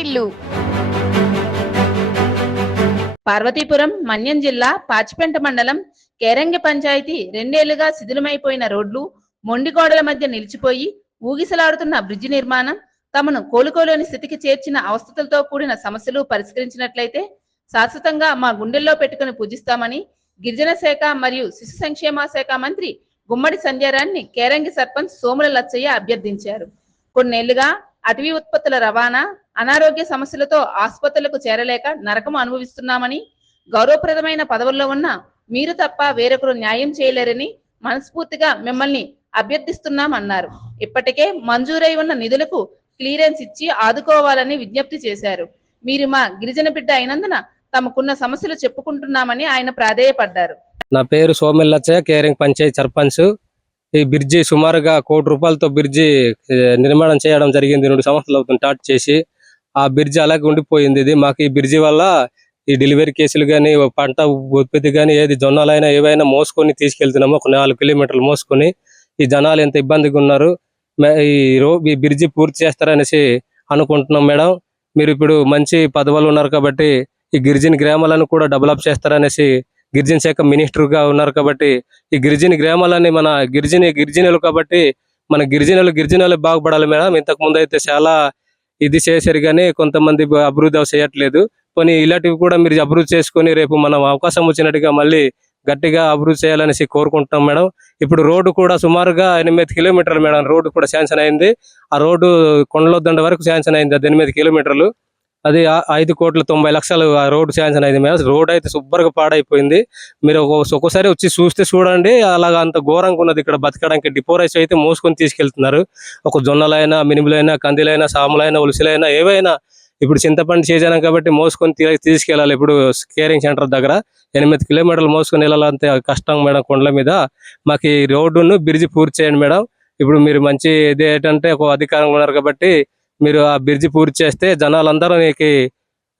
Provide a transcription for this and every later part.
వాటిల్లు. పార్వతీపురం మన్యం జిల్లా పాచిపెంట మండలం కేరంగి పంచాయతీ 2 ఏళ్లుగా శిథిలమైపోయిన రోడ్లు, మొండిగోడల మధ్య నిలిచిపోయి ఊగిసలాడుతున్న బ్రిడ్జి నిర్మాణం తమను కోలుకోలేని స్థితికి చేర్చిన అవస్థలతో కూడిన సమస్యలు పరిష్కరించినట్లయితే శాశ్వతంగా మా గుండెల్లో పెట్టుకుని పూజిస్తామని గిరిజన శాఖ మరియు శిశు సంక్షేమ శాఖ మంత్రి గుమ్మడి సంధ్యారాణ్ణి కేరంగి సర్పంచ్ సోముల లచ్చయ్య అభ్యర్థించారు. కొన్నేళ్లుగా అటవీ ఉత్పత్తుల రవాణా, అనారోగ్య సమస్యలతో ఆసుపత్రులకు చేరలేక నరకం అనుభవిస్తున్నామని, గౌరవప్రదమైన పదవుల్లో ఉన్న మీరు తప్ప వేరొకరు న్యాయం చేయలేరని మనస్ఫూర్తిగా మిమ్మల్ని అభ్యర్థిస్తున్నామన్నారు. ఇప్పటికే మంజూరై ఉన్న నిధులకు క్లియరెన్స్ ఇచ్చి ఆదుకోవాలని విజ్ఞప్తి చేశారు. మీరు మా గిరిజన బిడ్డ అయినందున తమకున్న సమస్యలు చెప్పుకుంటున్నామని ఆయన ప్రాధేయపడ్డారు. నా పేరు సోముల లచ్చయ్య, కేరంగి పంచాయతీ సర్పంచ్. ఈ బ్రిడ్జి సుమారుగా ₹1 కోట్లతో బ్రిడ్జి నిర్మాణం చేయడం జరిగింది. 2 సంవత్సరాలు అవుతుంది స్టార్ట్ చేసి. ఆ బ్రిడ్జి అలాగే ఉండిపోయింది. ఇది మాకు ఈ బ్రిడ్జి వల్ల ఈ డెలివరీ కేసులు కానీ, పంట ఉత్పత్తి కానీ, ఏది జొన్నలైనా ఏవైనా మోసుకొని తీసుకెళ్తున్నాము. ఒక 4 కిలోమీటర్లు మోసుకొని ఈ జనాలు ఎంత ఇబ్బందిగా ఉన్నారు. ఈ బ్రిడ్జి పూర్తి చేస్తారనేసి అనుకుంటున్నాం మేడం. మీరు ఇప్పుడు మంచి పదవులు ఉన్నారు కాబట్టి ఈ గిరిజన గ్రామాలను కూడా డెవలప్ చేస్తారనేసి, గిరిజన శాఖ మినిస్టర్ గా ఉన్నారు కాబట్టి ఈ గిరిజన గ్రామాలని మన గిరిజనులు కాబట్టి మన గిరిజనులు బాగుపడాలి మేడం. ఇంతకు ముందు అయితే చాలా ఇది చేశారు కానీ కొంతమంది అభివృద్ధి చేయట్లేదు. కొన్ని ఇలాంటివి కూడా మీరు అభివృద్ధి చేసుకొని రేపు మనం అవకాశం వచ్చినట్టుగా మళ్ళీ గట్టిగా అభివృద్ధి చేయాలనేసి కోరుకుంటున్నాం మేడం. ఇప్పుడు రోడ్డు కూడా సుమారుగా 8 కిలోమీటర్లు మేడం. రోడ్డు కూడా శాంక్షన్ అయింది. ఆ రోడ్డు కొండలొద్దండ వరకు శాంక్షన్ అయింది. అది 8 కిలోమీటర్లు. అది ₹5,90,00,000 ఆ రోడ్డు శాంక్షన్ అయింది మేడం. రోడ్ అయితే శుభ్రంగా పాడైపోయింది. మీరు ఒక్కోసారి వచ్చి చూడండి. అలాగా అంత ఘోరంగా ఉన్నది ఇక్కడ బతకడానికి. డిపోరైస్ అయితే మోసుకొని తీసుకెళ్తున్నారు. ఒక జొన్నలైనా, మినుములైనా, కందిలైనా, సాములైనా, ఉలుసులైనా ఏవైనా ఇప్పుడు చింతపండు సీజన్ కాబట్టి మోసుకొని తీసుకెళ్ళాలి. ఇప్పుడు కేరింగ్ సెంటర్ దగ్గర 8 కిలోమీటర్లు మోసుకొని వెళ్ళాలంటే కష్టం మేడం. కొండల మీద మాకు ఈ రోడ్డును బ్రిడ్జి పూర్తి చేయండి మేడం. ఇప్పుడు మీరు మంచి ఇది ఏంటంటే ఒక అధికారంగా ఉన్నారు కాబట్టి మీరు ఆ బ్రిడ్జి పూర్తి చేస్తే జనాలందరూ మీకు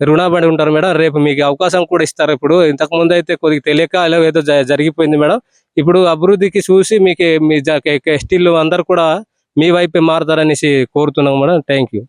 రుణపడి ఉంటారు మేడం. రేపు మీకు అవకాశం కూడా ఇస్తారు. ఇప్పుడు ఇంతకు ముందు అయితే కొద్దిగా తెలియక ఇలా ఏదో జరిగిపోయింది మేడం. ఇప్పుడు అభివృద్ధికి చూసి మీకు మీ ఎస్టీలు అందరూ కూడా మీ వైపే మారుతారనేసి కోరుతున్నాం మేడం. Thank you.